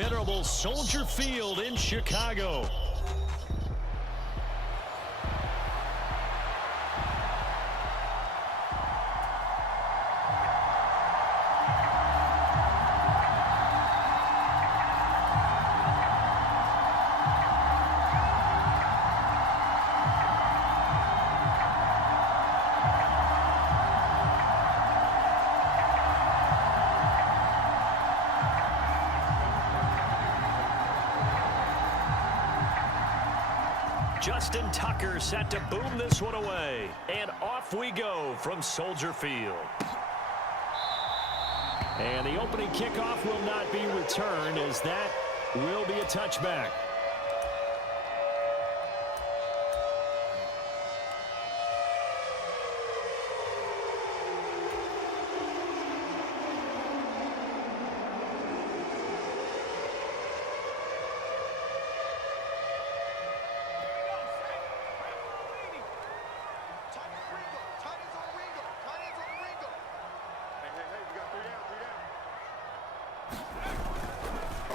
venerable Soldier Field in Chicago. Justin Tucker set to boom this one away. And off we go from Soldier Field. And the opening kickoff will not be returned, as that will be a touchback.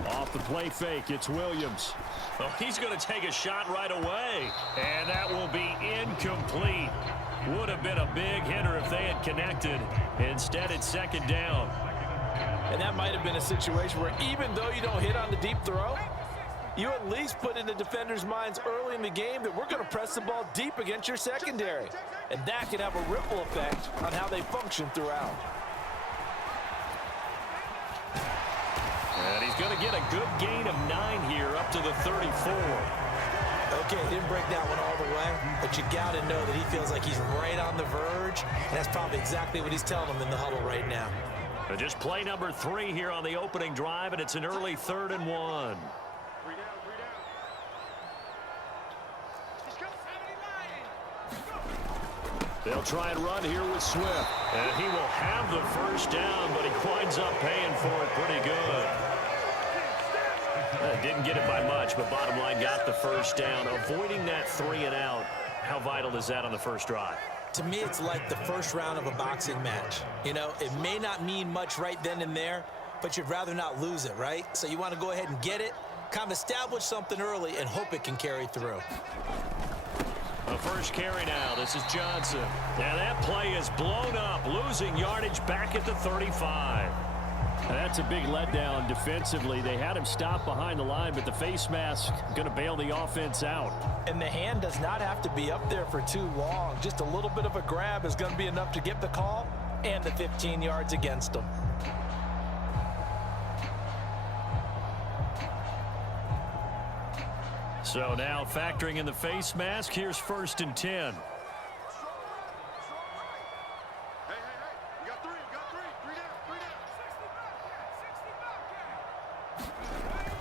Off the play fake, it's Williams. Oh, he's going to take a shot right away. And that will be incomplete. Would have been a big hitter if they had connected. Instead, it's second down. And that might have been a situation where even though you don't hit on the deep throw, you at least put in the defenders' minds early in the game that we're going to press the ball deep against your secondary. And that can have a ripple effect on how they function throughout. And he's going to get a good gain of 9 here up to the 34. Okay, didn't break that one all the way, but you got to know that he feels like he's right on the verge, and that's probably exactly what he's telling them in the huddle right now. But just play number 3 here on the opening drive, and it's an early 3rd and 1. They'll try and run here with Swift. And he will have the first down, but he winds up paying for it pretty good. Didn't get it by much, but bottom line got the first down. Avoiding that 3 and out, how vital is that on the first drive? To me, it's like the first round of a boxing match. You know, it may not mean much right then and there, but you'd rather not lose it, right? So you want to go ahead and get it, kind of establish something early, and hope it can carry through. The first carry now. This is Johnson. Now that play is blown up, losing yardage back at the 35. That's a big letdown defensively. They had him stop behind the line, but the face mask going to bail the offense out. And the hand does not have to be up there for too long. Just a little bit of a grab is going to be enough to get the call and the 15 yards against them. So now factoring in the face mask, here's 1st and 10.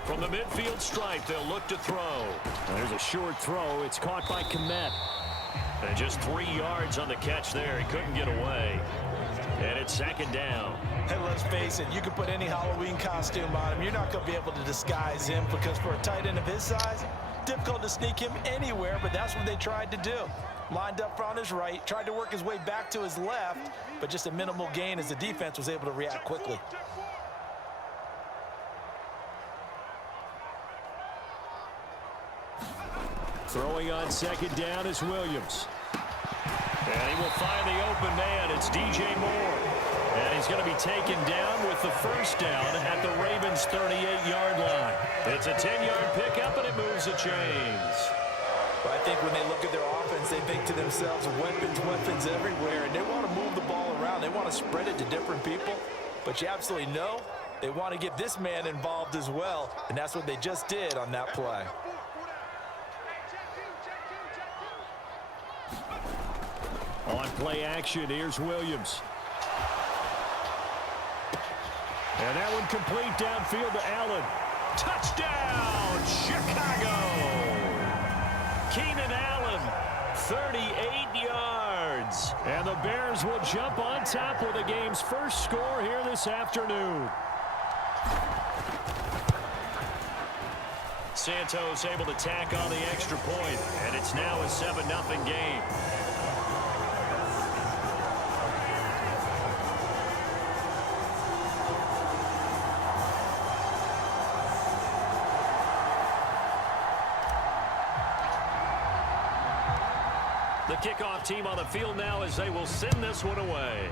From the midfield stripe, they'll look to throw. There's a short throw. It's caught by Komet. And just 3 yards on the catch there. He couldn't get away. And it's second down. And let's face it, you can put any Halloween costume on him. You're not going to be able to disguise him, because for a tight end of his size, difficult to sneak him anywhere, but that's what they tried to do. Lined up on his right, tried to work his way back to his left, but just a minimal gain as the defense was able to react quickly. Throwing on second down is Williams. And he will find the open man. It's DJ Moore. And he's going to be taken down with the first down at the Ravens' 38-yard line. It's a 10-yard pickup, and it moves the chains. Well, I think when they look at their offense, they think to themselves, weapons everywhere, and they want to move the ball around. They want to spread it to different people. But you absolutely know they want to get this man involved as well, and that's what they just did on that play. On play action, here's Williams. And that one complete downfield to Allen. Touchdown, Chicago! Keenan Allen, 38 yards. And the Bears will jump on top with the game's first score here this afternoon. Santos able to tack on the extra point, and it's now a 7-0 game. The kickoff team on the field now as they will send this one away.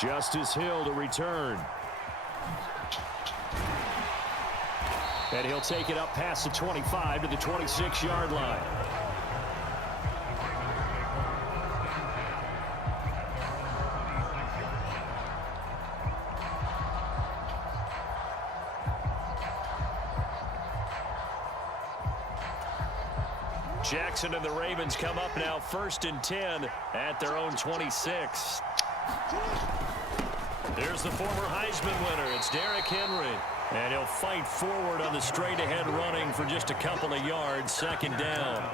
Justice Hill to return. And he'll take it up past the 25 to the 26-yard line. Jackson and the Ravens come up now 1st and 10 at their own 26. There's the former Heisman winner. It's Derrick Henry. And he'll fight forward on the straight-ahead running for just a couple of yards. 2nd down.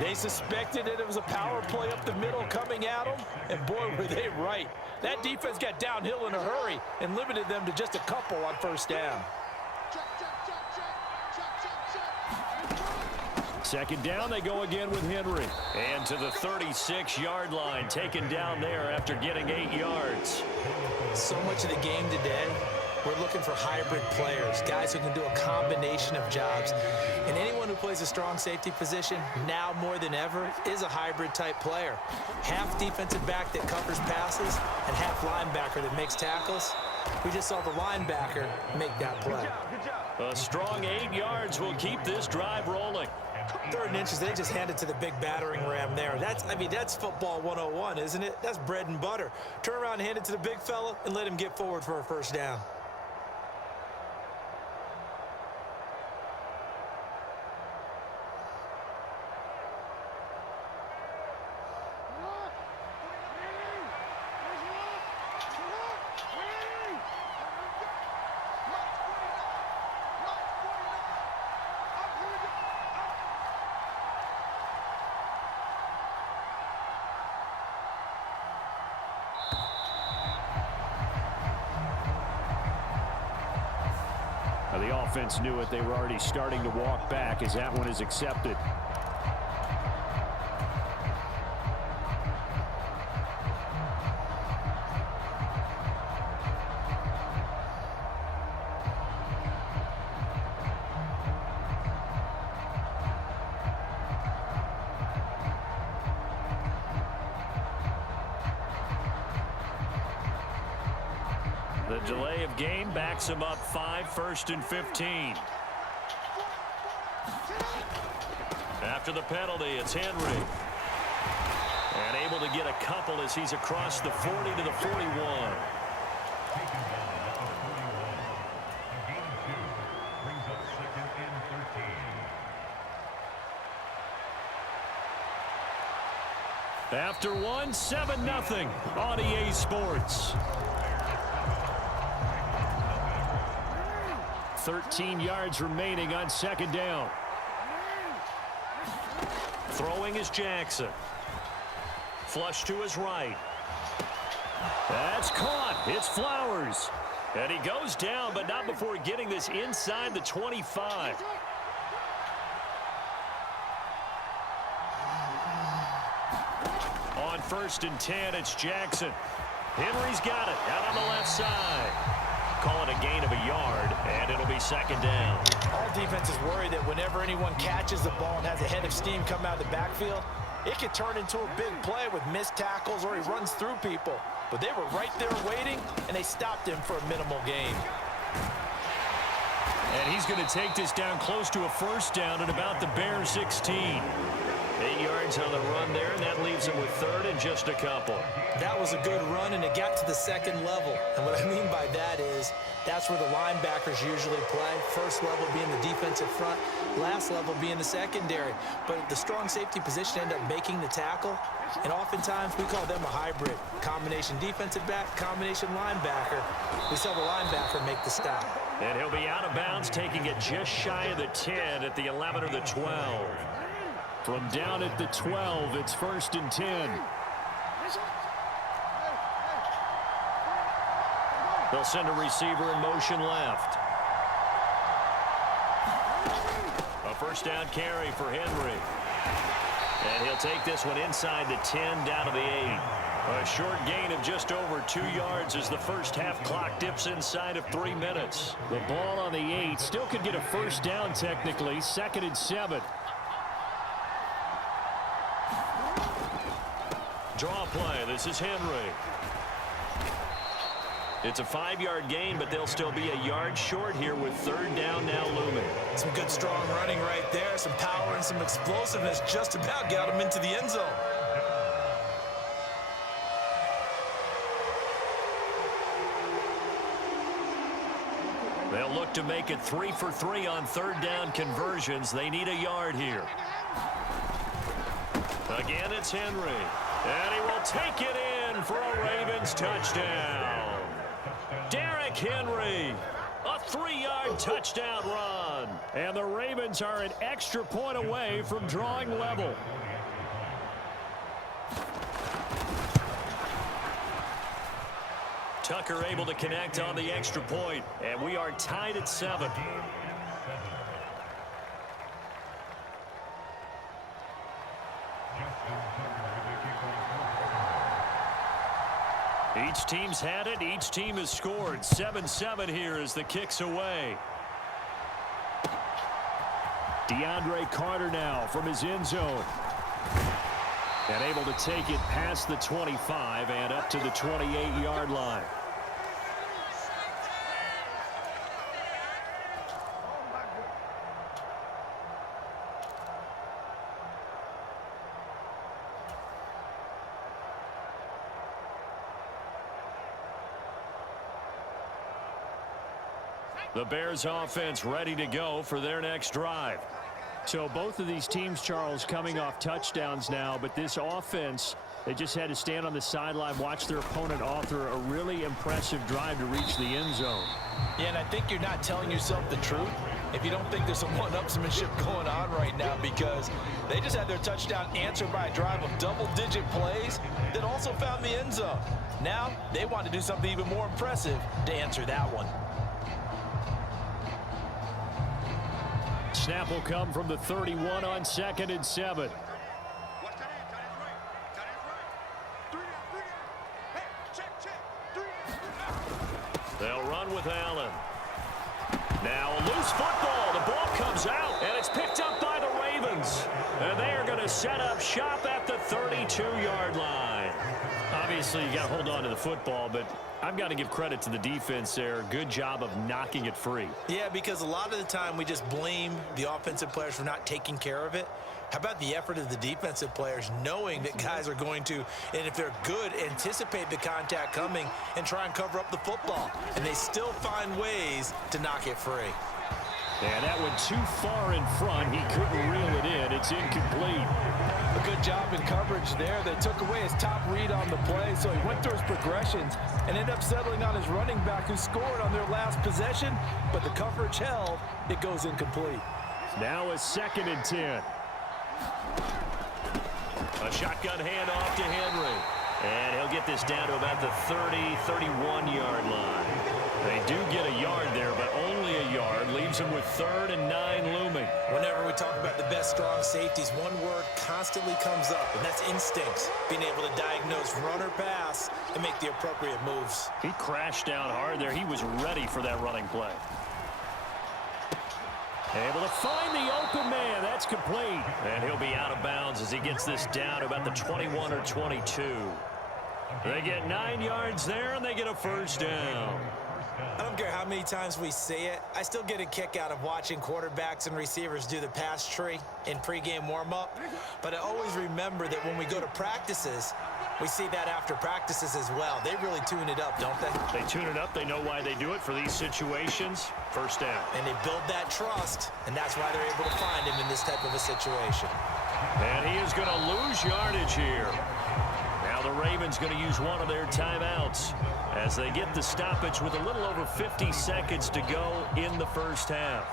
They suspected that it was a power play up the middle coming at them, and boy, were they right. That defense got downhill in a hurry and limited them to just a couple on 1st down. 2nd down, they go again with Henry. And to the 36-yard line, taken down there after getting 8 yards. So much of the game today, we're looking for hybrid players, guys who can do a combination of jobs. And anyone who plays a strong safety position, now more than ever, is a hybrid-type player. Half defensive back that covers passes and half linebacker that makes tackles. We just saw the linebacker make that play. A strong 8 yards will keep this drive rolling. 3rd and inches, they just handed to the big battering ram there. That's football 101, isn't it? That's bread and butter. Turn around and hand it to the big fella and let him get forward for a 1st down. The offense knew it. They were already starting to walk back as that one is accepted. The delay of game backs him up 5, 1st and 15. After the penalty, it's Henry. And able to get a couple as he's across the 40 to the 41. After one, 7-0 on EA Sports. 13 yards remaining on 2nd down. Throwing is Jackson. Flush to his right. That's caught. It's Flowers. And he goes down, but not before getting this inside the 25. On 1st and 10, it's Jackson. Henry's got it out on the left side. Call it a gain of a yard, and it'll be 2nd down. All defenses worry that whenever anyone catches the ball and has a head of steam come out of the backfield, it could turn into a big play with missed tackles or he runs through people. But they were right there waiting, and they stopped him for a minimal gain. And he's going to take this down close to a 1st down at about the Bears 16. 8 yards on the run there, and that leaves him with 3rd and just a couple. That was a good run, and it got to the 2nd level. And what I mean by that is that's where the linebackers usually play. 1st level being the defensive front, last level being the secondary. But the strong safety position ended up making the tackle, and oftentimes we call them a hybrid. Combination defensive back, combination linebacker. We saw the linebacker make the stop. And he'll be out of bounds, taking it just shy of the 10 at the 11 or the 12. From down at the 12, it's 1st and 10. They'll send a receiver in motion left. A 1st down carry for Henry. And he'll take this one inside the 10, down to the 8. A short gain of just over 2 yards as the 1st half clock dips inside of 3 minutes. The ball on the 8 still could get a 1st down technically. 2nd and 7. Draw play. This is Henry. It's a 5-yard gain, but they'll still be a yard short here with third down now looming. Some good strong running right there. Some power and some explosiveness just about got him into the end zone. They'll look to make it 3 for 3 on third down conversions. They need a yard here. Again, it's Henry. And he will take it in for a Ravens touchdown. Derrick Henry, a 3-yard touchdown run. And the Ravens are an extra point away from drawing level. Tucker able to connect on the extra point, and we are tied at 7. Each team's had it. Each team has scored. 7-7 here as the kick's away. DeAndre Carter now from his end zone. And able to take it past the 25 and up to the 28-yard line. The Bears offense ready to go for their next drive. So both of these teams, Charles, coming off touchdowns now, but this offense, they just had to stand on the sideline, watch their opponent author a really impressive drive to reach the end zone. Yeah, and I think you're not telling yourself the truth if you don't think there's some one-upsmanship going on right now, because they just had their touchdown answered by a drive of double-digit plays that also found the end zone. Now they want to do something even more impressive to answer that one. Snap will come from the 31 on 2nd and 7. They'll run with Allen. Now a loose football. The ball comes out, and it's picked up by the Ravens. And they are going to set up shop at the 32-yard line. Obviously, you got to hold on to the football, but I've got to give credit to the defense there. Good job of knocking it free. Yeah, because a lot of the time we just blame the offensive players for not taking care of it. How about the effort of the defensive players knowing that guys are going to, and if they're good, anticipate the contact coming and try and cover up the football. And they still find ways to knock it free. And that went too far in front. He couldn't reel it in. It's incomplete. A good job in coverage there. They took away his top read on the play, so he went through his progressions and ended up settling on his running back who scored on their last possession, but the coverage held. It goes incomplete. Now a 2nd and 10. A shotgun handoff to Henry. And he'll get this down to about the 30, 31-yard line. They do get a yard there, but only a yard. Leaves them with 3rd and 9 looming. Whenever we talk about the best strong safeties, one word constantly comes up, and that's instincts. Being able to diagnose run or pass and make the appropriate moves. He crashed down hard there. He was ready for that running play. Able to find the open man. That's complete. And he'll be out of bounds as he gets this down to about the 21 or 22. They get 9 yards there, and they get a first down. I don't care how many times we say it, I still get a kick out of watching quarterbacks and receivers do the pass tree in pregame warm-up. But I always remember that when we go to practices, we see that after practices as well. They really tune it up, don't they? They tune it up. They know why they do it for these situations. First down. And they build that trust, and that's why they're able to find him in this type of a situation. And he is going to lose yardage here. Now the Ravens going to use one of their timeouts as they get the stoppage with a little over 50 seconds to go in the first half.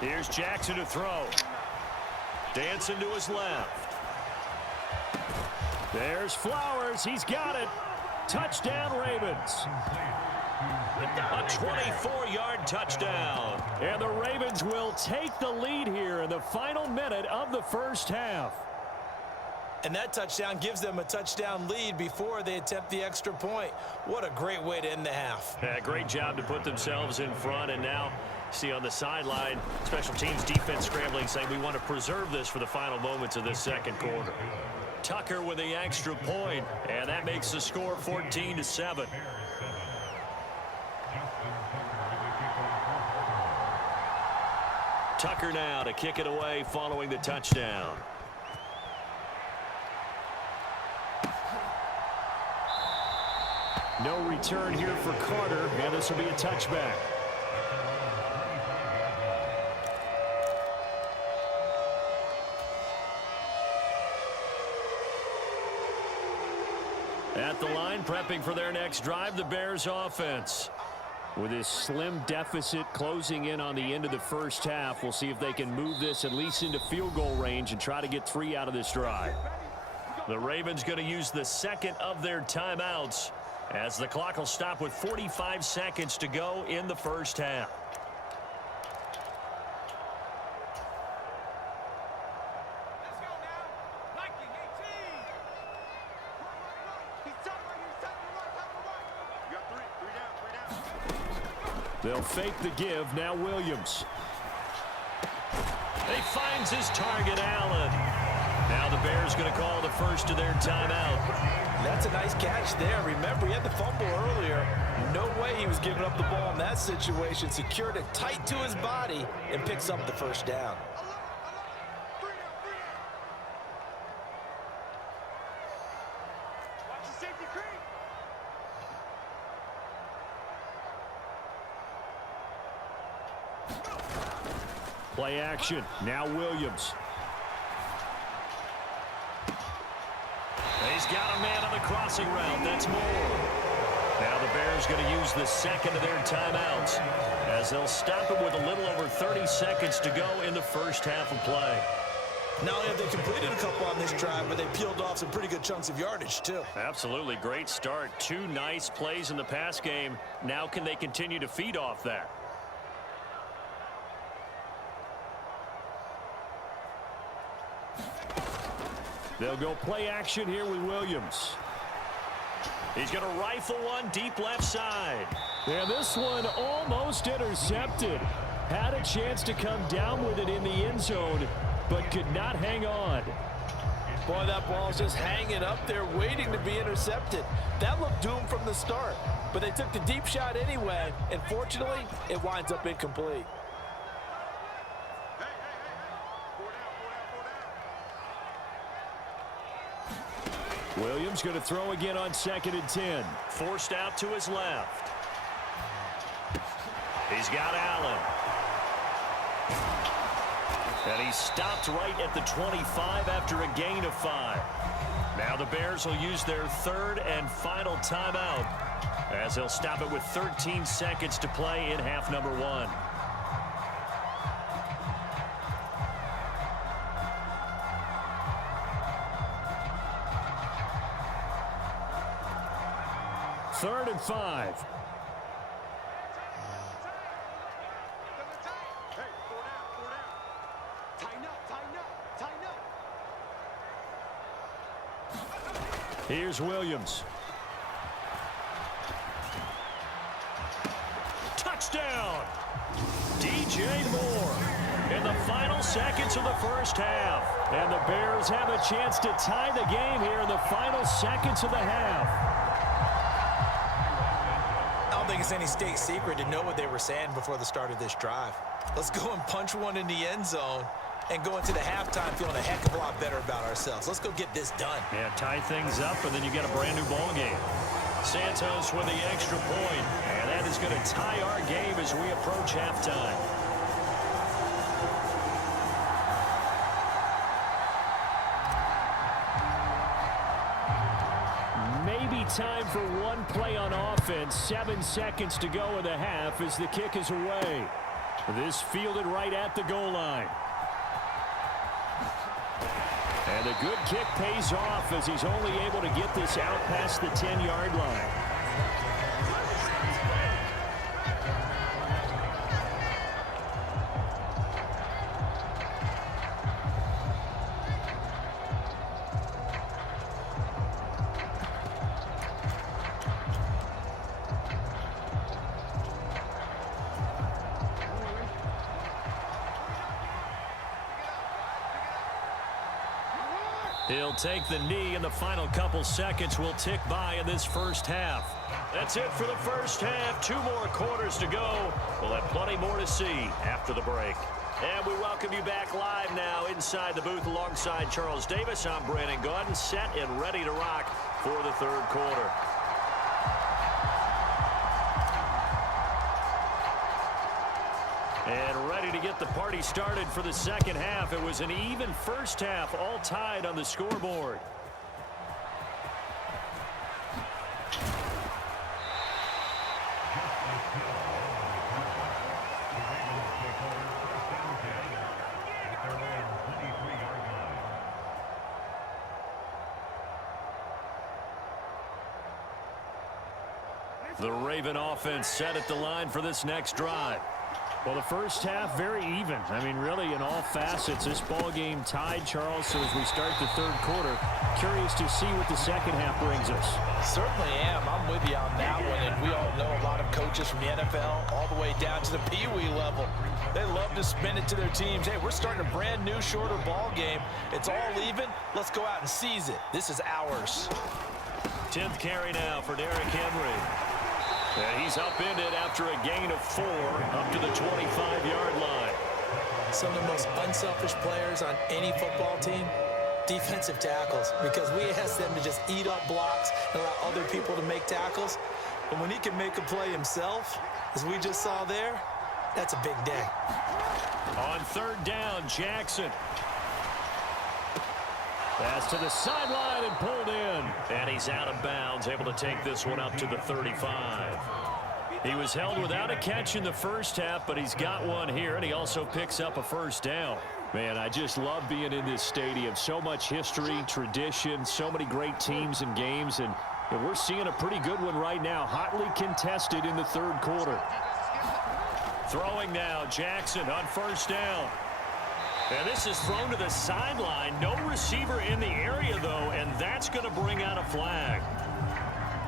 Here's Jackson to throw. Dancing to his left. There's Flowers. He's got it. Touchdown, Ravens. A 24-yard touchdown. And the Ravens will take the lead here in the final minute of the first half. And that touchdown gives them a touchdown lead before they attempt the extra point. What a great way to end the half. Yeah, great job to put themselves in front. And now, see on the sideline, special teams defense scrambling, saying we want to preserve this for the final moments of this second quarter. Tucker with the extra point, and that makes the score 14-7. Tucker now to kick it away following the touchdown. No return here for Carter, and this will be a touchback. At the line, prepping for their next drive, the Bears offense. With this slim deficit closing in on the end of the first half, we'll see if they can move this at least into field goal range and try to get 3 out of this drive. The Ravens going to use the second of their timeouts as the clock will stop with 45 seconds to go in the first half. They'll fake the give. Now Williams. He finds his target, Allen. Now the Bears going to call the first of their timeout. That's a nice catch there. Remember, he had the fumble earlier. No way he was giving up the ball in that situation. Secured it tight to his body and picks up the first down. Play action. Now Williams. He's got a man on the crossing route. That's Moore. Now the Bears going to use the second of their timeouts as they'll stop it with a little over 30 seconds to go in the first half of play. Not only have they completed a couple on this drive, but they peeled off some pretty good chunks of yardage, too. Absolutely. Great start. 2 nice plays in the pass game. Now can they continue to feed off that? They'll go play action here with Williams. He's going to rifle one deep left side. Yeah, this one almost intercepted. Had a chance to come down with it in the end zone, but could not hang on. Boy, that ball's just hanging up there waiting to be intercepted. That looked doomed from the start, but they took the deep shot anyway, and fortunately, it winds up incomplete. Williams going to throw again on 2nd and 10. Forced out to his left. He's got Allen. And he stopped right at the 25 after a gain of 5. Now the Bears will use their 3rd and final timeout as they'll stop it with 13 seconds to play in half number 1. Third and 5. Here's Williams. Touchdown! DJ Moore in the final seconds of the first half. And the Bears have a chance to tie the game here in the final seconds of the half. I don't think it's any state secret to know what they were saying before the start of this drive. Let's go and punch one in the end zone and go into the halftime feeling a heck of a lot better about ourselves. Let's go get this done. Yeah, tie things up, and then you get a brand new ball game. Santos with the extra point, and that is going to tie our game as we approach halftime. Maybe time for one play on offense. 7 seconds to go in the half as the kick is away. This fielded right at the goal line. And a good kick pays off as he's only able to get this out past the 10-yard line. He'll take the knee, and the final couple seconds will tick by in this first half. That's it for the first half. 2 more quarters to go. We'll have plenty more to see after the break. And we welcome you back live now inside the booth alongside Charles Davis. I'm Brandon Gaudin, set and ready to rock for the third quarter. And ready to get the party started for the second half. It was an even first half, all tied on the scoreboard. The Raven offense set at the line for this next drive. Well, the first half, very even. I mean, really, in all facets, this ball game tied, Charles. So as we start the third quarter, curious to see what the second half brings us. Certainly am. I'm with you on that one. And we all know a lot of coaches from the NFL all the way down to the Pee Wee level. They love to spin it to their teams. Hey, we're starting a brand new, shorter ball game. It's all even. Let's go out and seize it. This is ours. 10th carry now for Derrick Henry. And he's upended after a gain of 4 up to the 25-yard line. Some of the most unselfish players on any football team, defensive tackles, because we ask them to just eat up blocks and allow other people to make tackles. And when he can make a play himself, as we just saw there, that's a big day. On third down, Jackson. Pass to the sideline and pulled in. And he's out of bounds, able to take this one up to the 35. He was held without a catch in the first half, but he's got one here, and he also picks up a first down. Man, I just love being in this stadium. So much history, tradition, so many great teams and games, and we're seeing a pretty good one right now, hotly contested in the third quarter. Throwing now, Jackson on first down. And this is thrown to the sideline. No receiver in the area, though, and that's going to bring out a flag.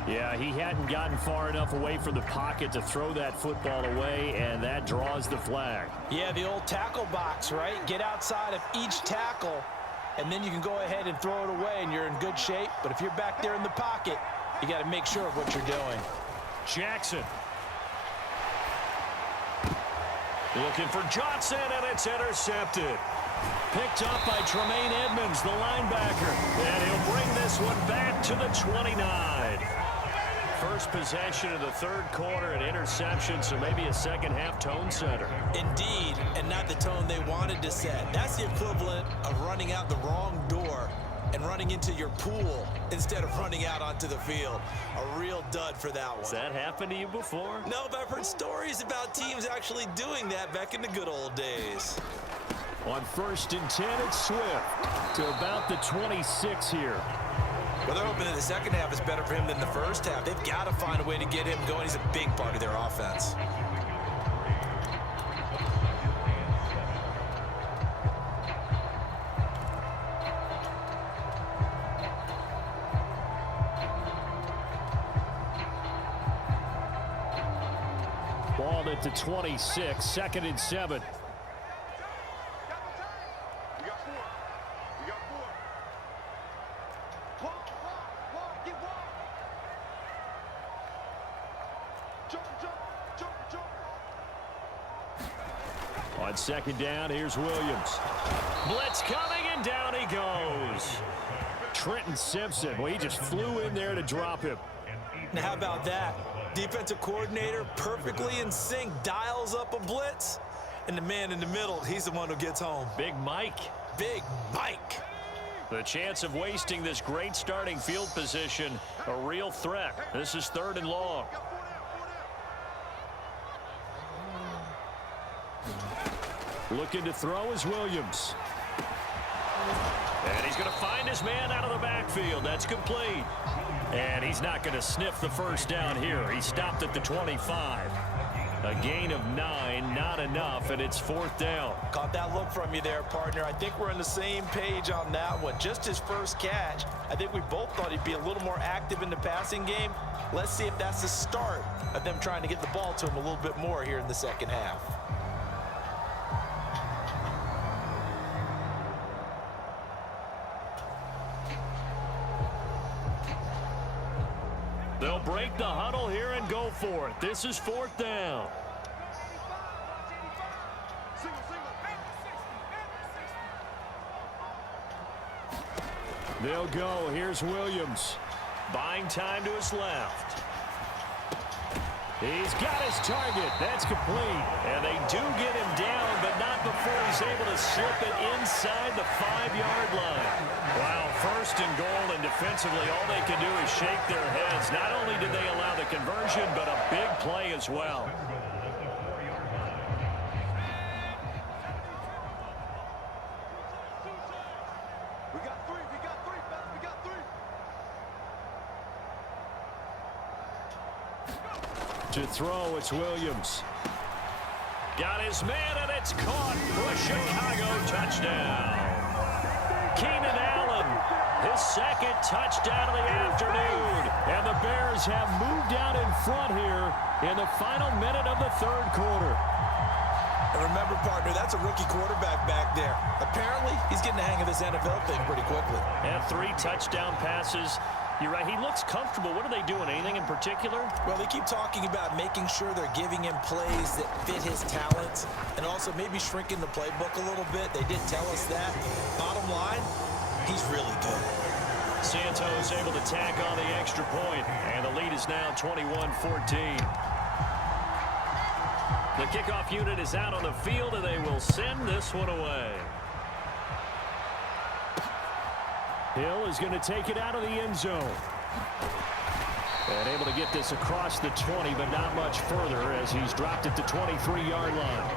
Yeah, he hadn't gotten far enough away from the pocket to throw that football away, and that draws the flag. Yeah, the old tackle box, right? Get outside of each tackle, and then you can go ahead and throw it away, and you're in good shape. But if you're back there in the pocket, you got to make sure of what you're doing. Jackson. Looking for Johnson, and it's intercepted. Picked up by Tremaine Edmonds, the linebacker. And he'll bring this one back to the 29. First possession of the third quarter, an interception, so maybe a second-half tone setter. Indeed, and not the tone they wanted to set. That's the equivalent of running out the wrong door and running into your pool instead of running out onto the field. A real dud for that one. Has that happened to you before? No, but I've heard stories about teams actually doing that back in the good old days. On 1st and 10, it's Swift to about the 26 here. Well, they're hoping that the second half is better for him than the first half. They've got to find a way to get him going. He's a big part of their offense. Ball at the 26, 2nd and 7. On 2nd down, here's Williams. Blitz coming, and down he goes. Trenton Simpson, well, he just flew in there to drop him. Now, how about that? Defensive coordinator perfectly in sync, dials up a blitz, and the man in the middle, he's the one who gets home. Big Mike. Big Mike. The chance of wasting this great starting field position, a real threat. This is 3rd and long. Looking to throw is Williams. And he's going to find his man out of the backfield. That's complete. And he's not going to sniff the first down here. He stopped at the 25. A gain of 9, not enough, and it's 4th down. Caught that look from you there, partner. I think we're on the same page on that one. Just his first catch. I think we both thought he'd be a little more active in the passing game. Let's see if that's the start of them trying to get the ball to him a little bit more here in the second half. They'll break the huddle here and go for it. This is 4th down. They'll go. Here's Williams. Buying time to his left. He's got his target. That's complete. And they do get him down, but not before he's able to slip it inside the 5-yard line. Wow, 1st and goal, and defensively all they can do is shake their heads. Not only did they allow the conversion, but a big play as well. To throw, it's Williams. Got his man, and it's caught for a Chicago touchdown. Keenan Allen, his 2nd touchdown of the afternoon. And the Bears have moved out in front here in the final minute of the 3rd quarter. And remember, partner, that's a rookie quarterback back there. Apparently, he's getting the hang of this NFL thing pretty quickly. And 3 touchdown passes. You're right, he looks comfortable. What are they doing? Anything in particular? Well, they keep talking about making sure they're giving him plays that fit his talents and also maybe shrinking the playbook a little bit. They did tell us that. Bottom line, he's really good. Santos able to tack on the extra point, and the lead is now 21-14. The kickoff unit is out on the field, and they will send this one away. Hill is going to take it out of the end zone. And able to get this across the 20, but not much further as he's dropped it to 23-yard line.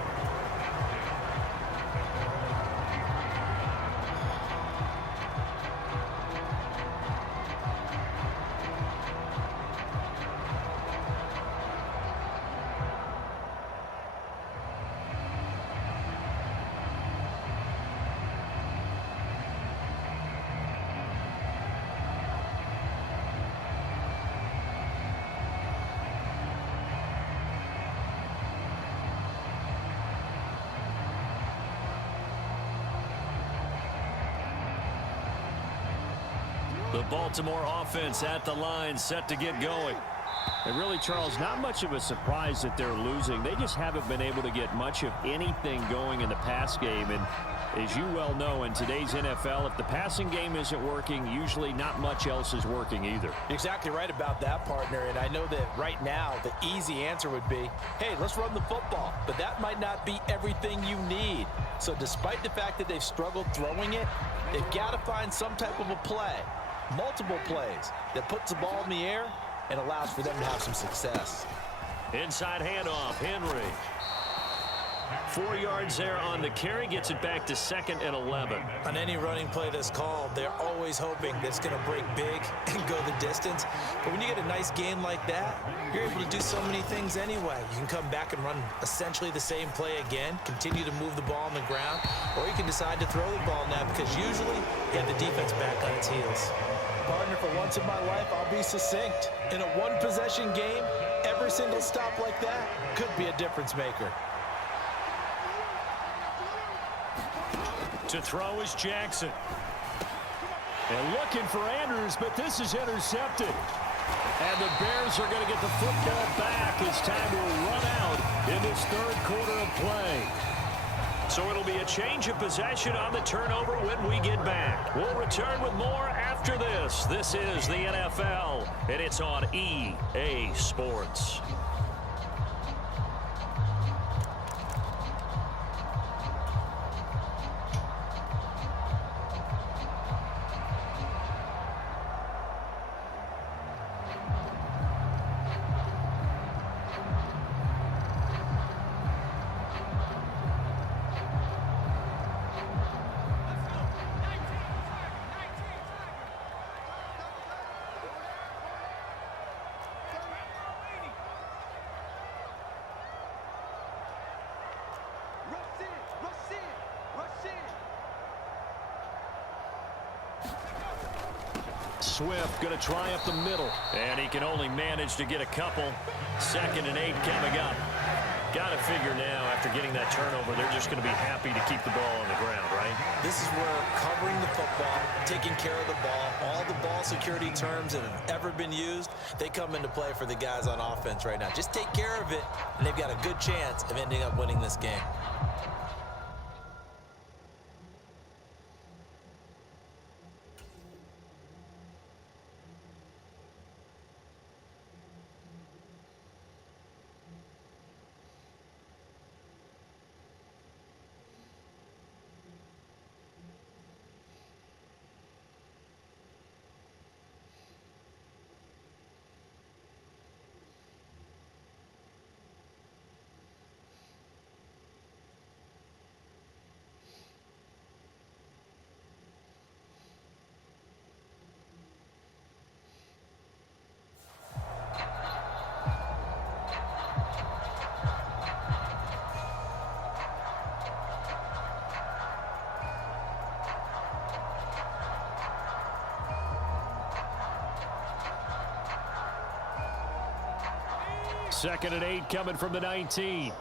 The Baltimore offense at the line, set to get going. And really, Charles, not much of a surprise that they're losing. They just haven't been able to get much of anything going in the pass game. And as you well know, in today's NFL, if the passing game isn't working, usually not much else is working either. Exactly right about that, partner. And I know that right now, the easy answer would be, hey, let's run the football. But that might not be everything you need. So despite the fact that they've struggled throwing it, they've got to find some type of a play. Multiple plays that puts the ball in the air and allows for them to have some success. Inside handoff, Henry. 4 yards there on the carry, gets it back to 2nd and 11. On any running play that's called, they're always hoping that it's going to break big and go the distance. But when you get a nice game like that, you're able to do so many things anyway. You can come back and run essentially the same play again, continue to move the ball on the ground, or you can decide to throw the ball now because usually you have the defense back on its heels. Partner, for once in my life, I'll be succinct. In a one-possession game, every single stop like that could be a difference maker. To throw is Jackson. And looking for Andrews, but this is intercepted. And the Bears are going to get the football back as time will run out in this 3rd quarter of play. So it'll be a change of possession on the turnover when we get back. We'll return with more after this. This is the NFL, and it's on EA Sports. Swift going to try up the middle. And he can only manage to get a couple. 2nd and 8 coming up. Got to figure now, after getting that turnover, they're just going to be happy to keep the ball on the ground, right? This is where covering the football, taking care of the ball, all the ball security terms that have ever been used, they come into play for the guys on offense right now. Just take care of it, and they've got a good chance of ending up winning this game. Second and 8 coming from the 19.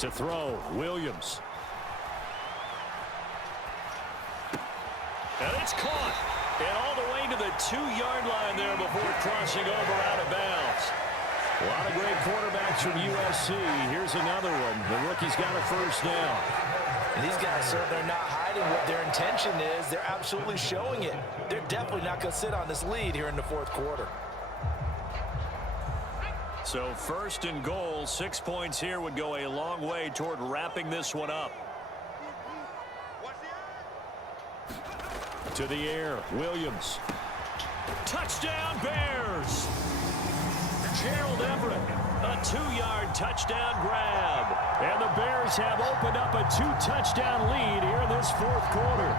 To throw, Williams. And it's caught. And all the way to the 2-yard line there before crossing over out of bounds. A lot of great quarterbacks from USC. Here's another one. The rookie's got a first down. And these guys, sir, they're not hiding what their intention is. They're absolutely showing it. They're definitely not going to sit on this lead here in the fourth quarter. So first and goal, 6 points here would go a long way toward wrapping this one up. To the air, Williams. Touchdown, Bears! Gerald Everett, a 2-yard touchdown grab. And the Bears have opened up a 2-touchdown lead here in this fourth quarter.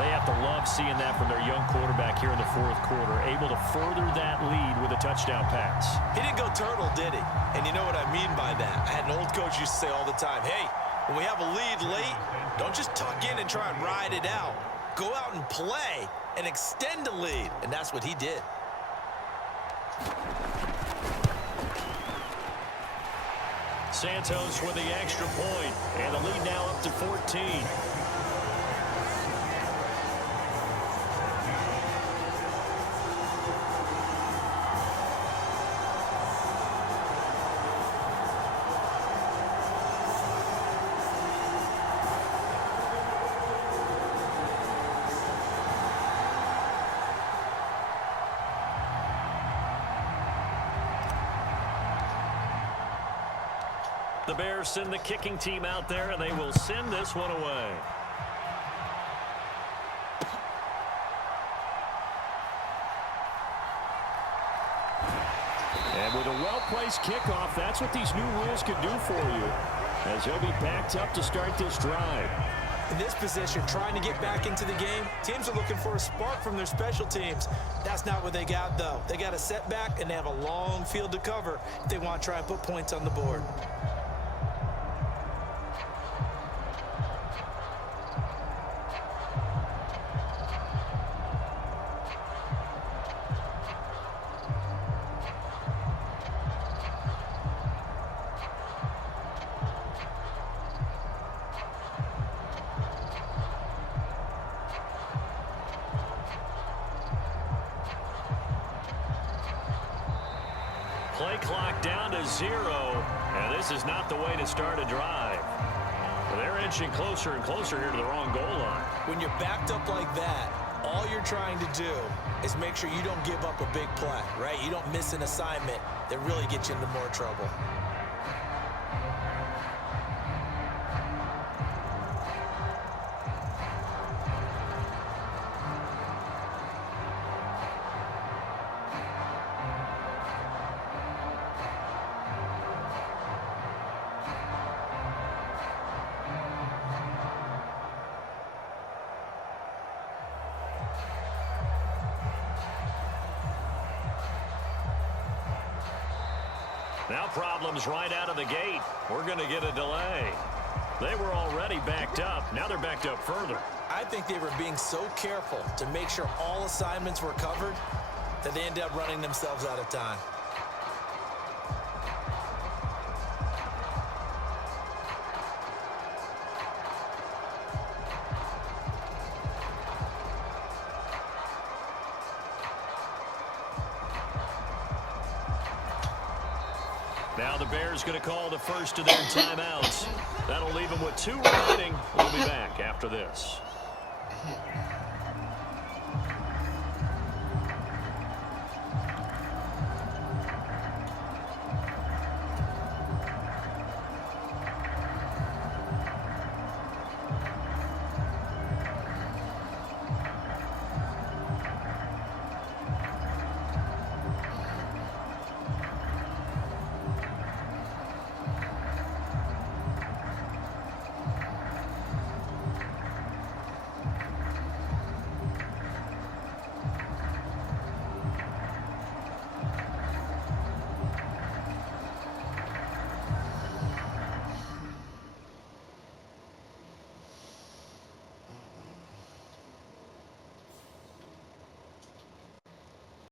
They have to love seeing that from their young quarterback here in the fourth quarter, able to further that lead with a touchdown pass. He didn't go turtle, did he? And you know what I mean by that. I had an old coach used to say all the time, hey, when we have a lead late, don't just tuck in and try and ride it out. Go out and play and extend the lead. And that's what he did. Santos with the extra point, and the lead now up to 14. The Bears send the kicking team out there, and they will send this one away. And with a well-placed kickoff, that's what these new rules can do for you, as he'll be backed up to start this drive. In this position, trying to get back into the game, teams are looking for a spark from their special teams. That's not what they got, though. They got a setback, and they have a long field to cover if they want to try and put points on the board. Play clock down to 0, and this is not the way to start a drive. They're inching closer and closer here to the wrong goal line. When you're backed up like that, all you're trying to do is make sure you don't give up a big play, right? You don't miss an assignment that really gets you into more trouble. Now problems right out of the gate. We're going to get a delay. They were already backed up. Now they're backed up further. I think they were being so careful to make sure all assignments were covered that they ended up running themselves out of time. Now the Bears going to call the first of their timeouts. That'll leave them with 2 remaining. We'll be back after this.